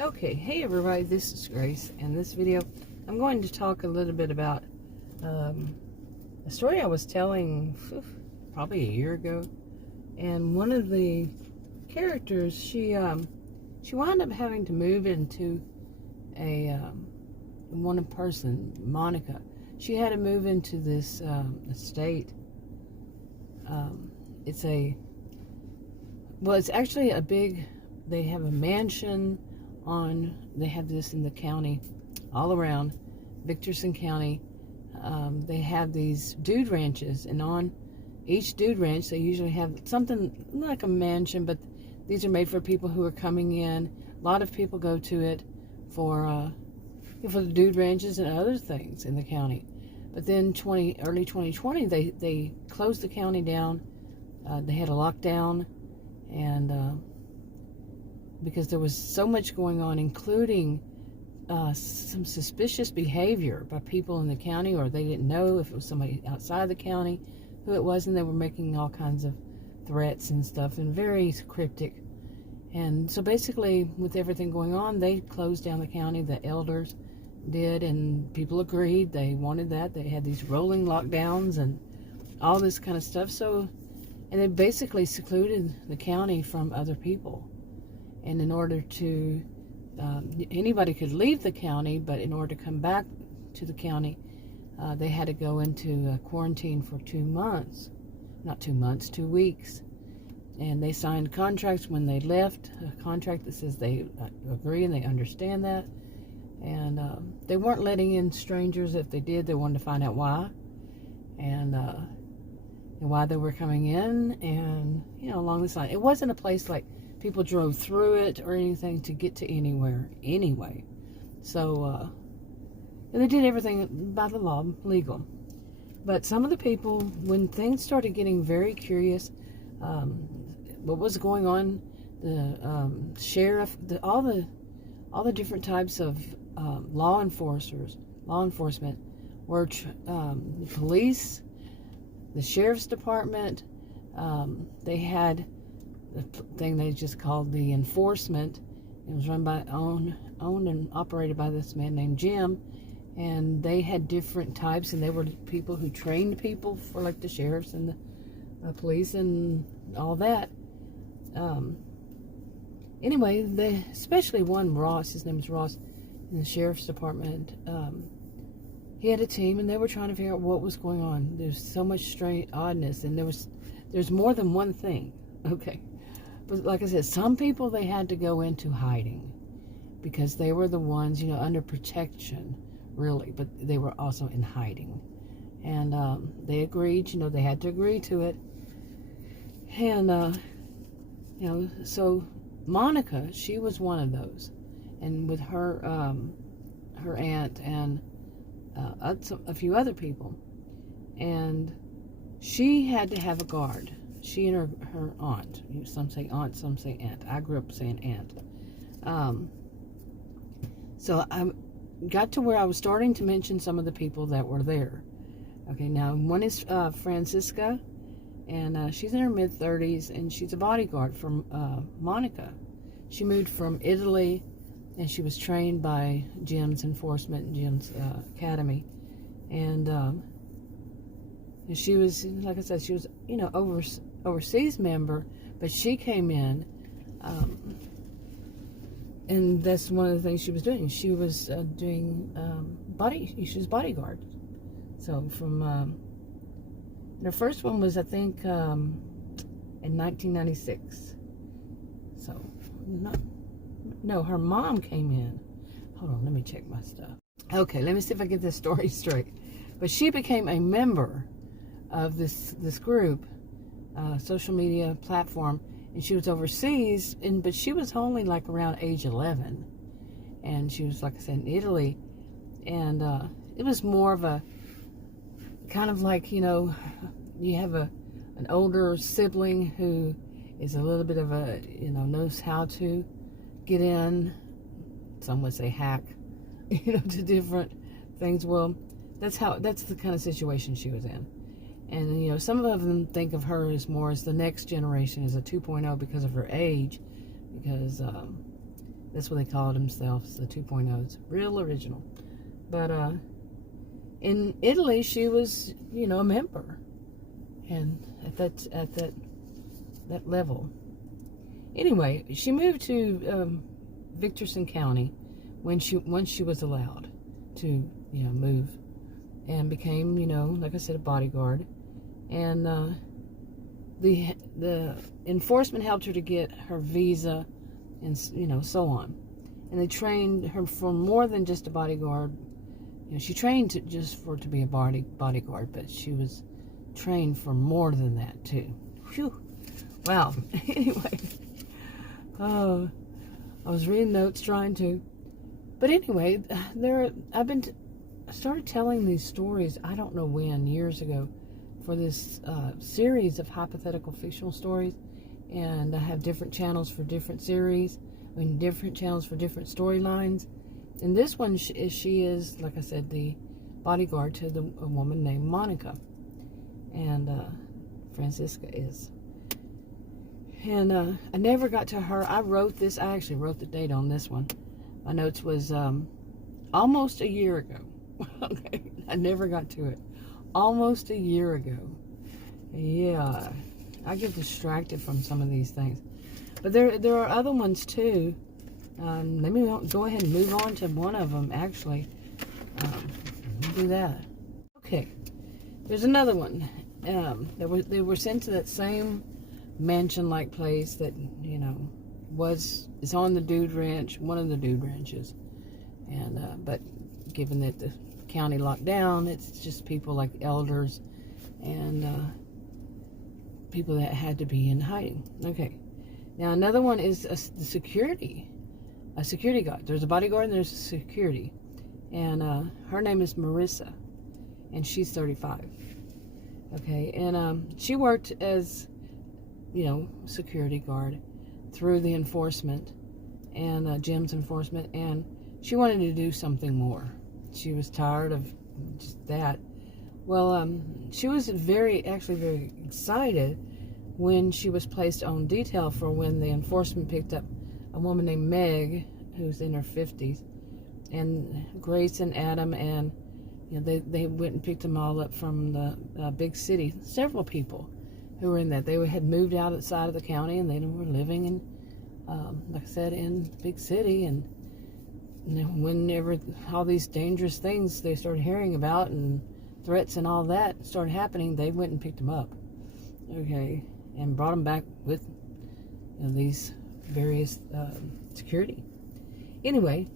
Okay, hey everybody, this is Grace. In this video, I'm going to talk a little bit about a story I was telling probably a year ago. And one of the characters, she wound up having to move into one person, Monica. She had to move into this estate. It's actually a big. They have a mansion. They have this in the county, all around Victorson County. They have these dude ranches, and on each dude ranch they usually have something like a mansion, but these are made for people who are coming in. A lot of people go to it for the dude ranches and other things in the county. But then early 2020 they closed the county down. They had a lockdown, and because there was so much going on, including some suspicious behavior by people in the county, or they didn't know if it was somebody outside the county who it was, and they were making all kinds of threats and stuff, and very cryptic. And so basically, with everything going on, they closed down the county. The elders did, and people agreed. They wanted that. They had these rolling lockdowns and all this kind of stuff. So, and they basically secluded the county from other people. And in order to, anybody could leave the county, but in order to come back to the county, they had to go into quarantine for 2 months. Not 2 months, 2 weeks. And they signed contracts when they left, a contract that says they agree and they understand that. And they weren't letting in strangers. If they did, they wanted to find out why. And why they were coming in, and, along this line. It wasn't a place like people drove through it or anything to get to anywhere anyway. So, and they did everything by the law, legal. But some of the people, when things started getting very curious, what was going on, the sheriff, all the different types of law enforcement were police, the sheriff's department. They had the thing they just called the enforcement. It was run by owned and operated by this man named Jim, and they had different types, and they were people who trained people for like the sheriffs and the police and all that. Anyway, especially one Ross, his name is Ross, in the sheriff's department. He had a team, and they were trying to figure out what was going on. There's so much strange oddness, and there's more than one thing. Okay. But like I said, some people they had to go into hiding because they were the ones, under protection, really, but they were also in hiding. And they agreed, they had to agree to it. And, so Monica, she was one of those. And with her aunt and a few other people. And she had to have a guard. She and her aunt. Some say aunt, some say aunt. I grew up saying aunt. So I got to where I was starting to mention some of the people that were there. Okay, now one is Francisca, and she's in her mid-30s, and she's a bodyguard for Monica. She moved from Italy, and she was trained by Jim's enforcement, Jim's academy. And she was, like I said, she was, overseas member, but she came in, and that's one of the things she was doing. She was doing she was bodyguard. So from, the first one was, I think, in 1996. So, no, her mom came in. Hold on, let me check my stuff. Okay, let me see if I get this story straight. But she became a member of this group, social media platform, and she was overseas, but she was only like around age 11, and she was, like I said, in Italy, and it was more of a kind of like, you have an older sibling who is a little bit of a, knows how to get in, some would say hack, to different things. Well, that's the kind of situation she was in. And, some of them think of her as more as the next generation, as a 2.0 because of her age, because That's what they call themselves, the 2.0s. Real original. But in Italy, she was, a member, and at that level. Anyway, she moved to Victorson County once she was allowed to, move, and became, like I said, a bodyguard. And the enforcement helped her to get her visa, and so on. And they trained her for more than just a bodyguard. She trained to be a bodyguard, but she was trained for more than that too. Whew. Wow. Anyway, I was reading notes trying to, but anyway, I started telling these stories. I don't know when, years ago, for this series of hypothetical fictional stories, and I have different channels for different series. Different channels for different storylines. And this one, she is, like I said, the bodyguard to a woman named Monica. And Francisca is. And I never got to her. I actually wrote the date on this one. My notes was almost a year ago. Okay, I never got to it. Almost a year ago. Yeah, I get distracted from some of these things. But there are other ones too. Let me go ahead and move on to one of them, actually. Do that. Okay. There's another one. They were sent to that same mansion-like place that, is on the dude ranch, one of the dude ranches. And, but given that the county locked down, it's just people like elders and people that had to be in hiding. Okay. Now, another one is a security guard. There's a bodyguard and there's a security. And her name is Marisa, and she's 35. Okay, and she worked as, security guard through the enforcement and Jim's enforcement, and she wanted to do something more. She was tired of just that. Well, she was very excited when she was placed on detail for when the enforcement picked up a woman named Meg, who's in her 50s, and Grace and Adam, and they went and picked them all up from the big city. Several people who were in that. They had moved outside of the county, and they were living in, like I said, in the big city. And whenever all these dangerous things they started hearing about and threats and all that started happening, they went and picked them up. Okay. And brought them back with these various security. Anyway,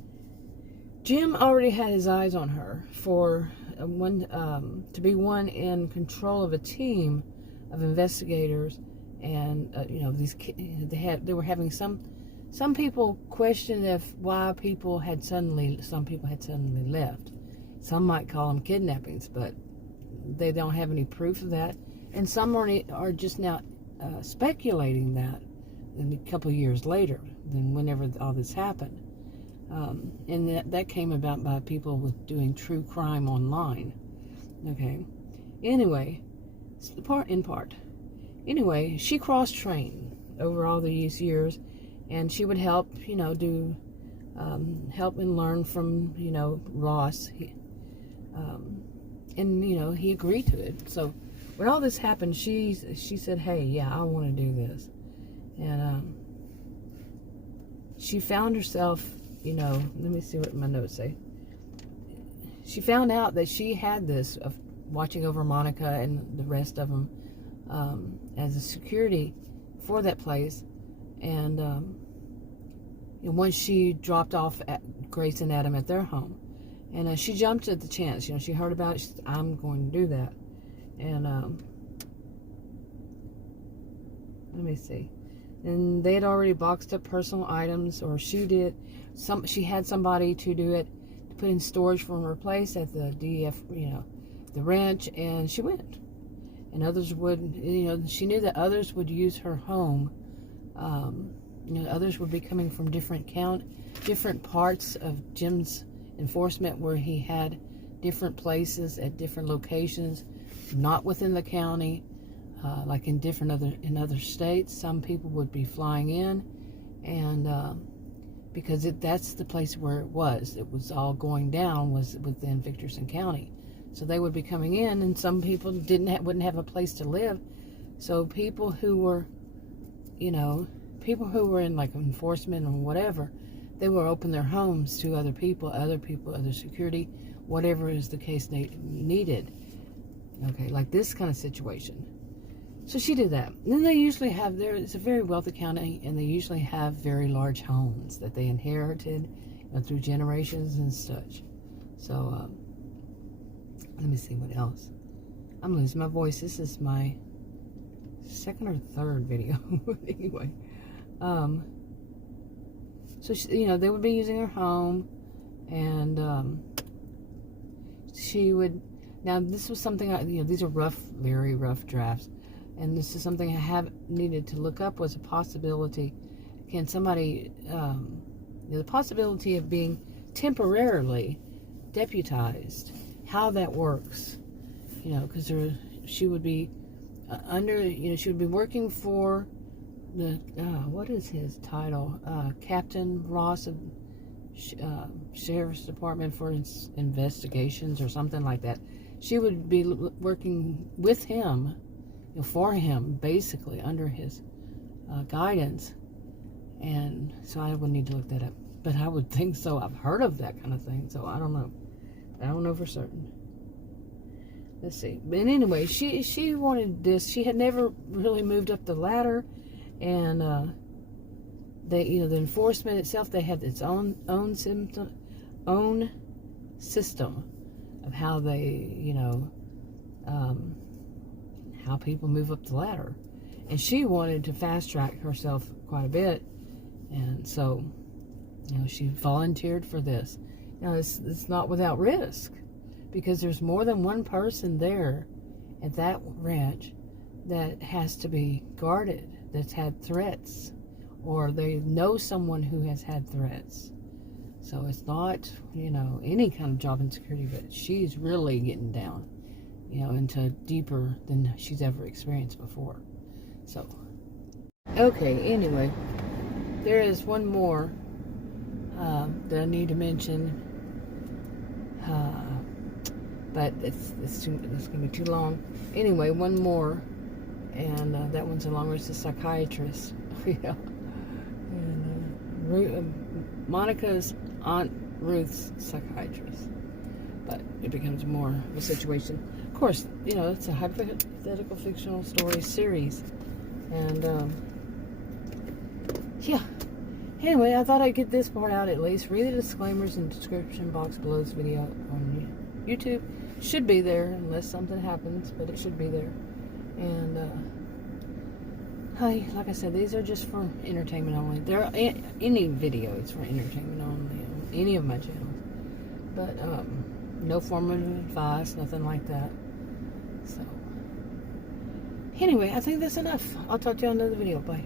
Jim already had his eyes on her for to be one in control of a team of investigators, and these they were having some people questioned why some people had suddenly left. Some might call them kidnappings, but they don't have any proof of that, and some are just now speculating that a couple of years later than whenever all this happened. And that came about by people doing true crime online. Okay. Anyway, in part. Anyway, she cross-trained over all these years, and she would help, help and learn from, Ross. And, he agreed to it. So when all this happened, she said, hey, yeah, I want to do this. And she found herself, let me see what my notes say. She found out that she had this of watching over Monica and the rest of them as a security for that place. And once she dropped off at Grace and Adam at their home, and she jumped at the chance. She heard about it. She said, I'm going to do that. And let me see. And they had already boxed up personal items, or she did. She had somebody to do it, to put in storage from her place at the DF, the ranch, and she went. And others would, she knew that others would use her home. Others would be coming from different parts of Jim's enforcement, where he had different places at different locations, not within the county, like in other states. Some people would be flying in and because that's the place where it was all going down, was within Victorson County. So they would be coming in, and some people wouldn't have a place to live. So people who were in like enforcement or whatever, they would open their homes to other people, other security, whatever is the case they needed. Okay, like this kind of situation. So she did that. And then they usually have, it's a very wealthy county, and they usually have very large homes that they inherited through generations and such. So, let me see what else. I'm losing my voice. This is my second or third video. Anyway. So, they would be using her home, and she would, now this was something, these are very rough drafts. And this is something I have needed to look up, was a possibility. Can somebody, the possibility of being temporarily deputized, how that works, because she would be she would be working for the, what is his title? Captain Ross of Sheriff's Department for Investigations or something like that. She would be working with him, for him, basically, under his guidance. And so I would need to look that up. But I would think so. I've heard of that kind of thing, so I don't know. I don't know for certain. Let's see. But anyway, she wanted this. She had never really moved up the ladder, and they, the enforcement itself, they had its own system of how they, how people move up the ladder. And she wanted to fast track herself quite a bit, and so she volunteered for this. It's not without risk, because there's more than one person there at that ranch that has to be guarded, that's had threats, or they know someone who has had threats. So it's not any kind of job insecurity, but she's really getting down into deeper than she's ever experienced before. So, okay, anyway, there is one more that I need to mention, but it's going to be too long. Anyway, one more, and that one's along with the psychiatrist. And Monica's Aunt Ruth's psychiatrist. But it becomes more of a situation. Of course, it's a hypothetical-fictional story series. And, yeah. Anyway, I thought I'd get this part out at least. Read the disclaimers in the description box below this video on YouTube. Should be there, unless something happens, but it should be there. And, like I said, these are just for entertainment only. Any video is for entertainment only on any of my channels. But, no form of advice, nothing like that. So, anyway, I think that's enough. I'll talk to you on another video. Bye.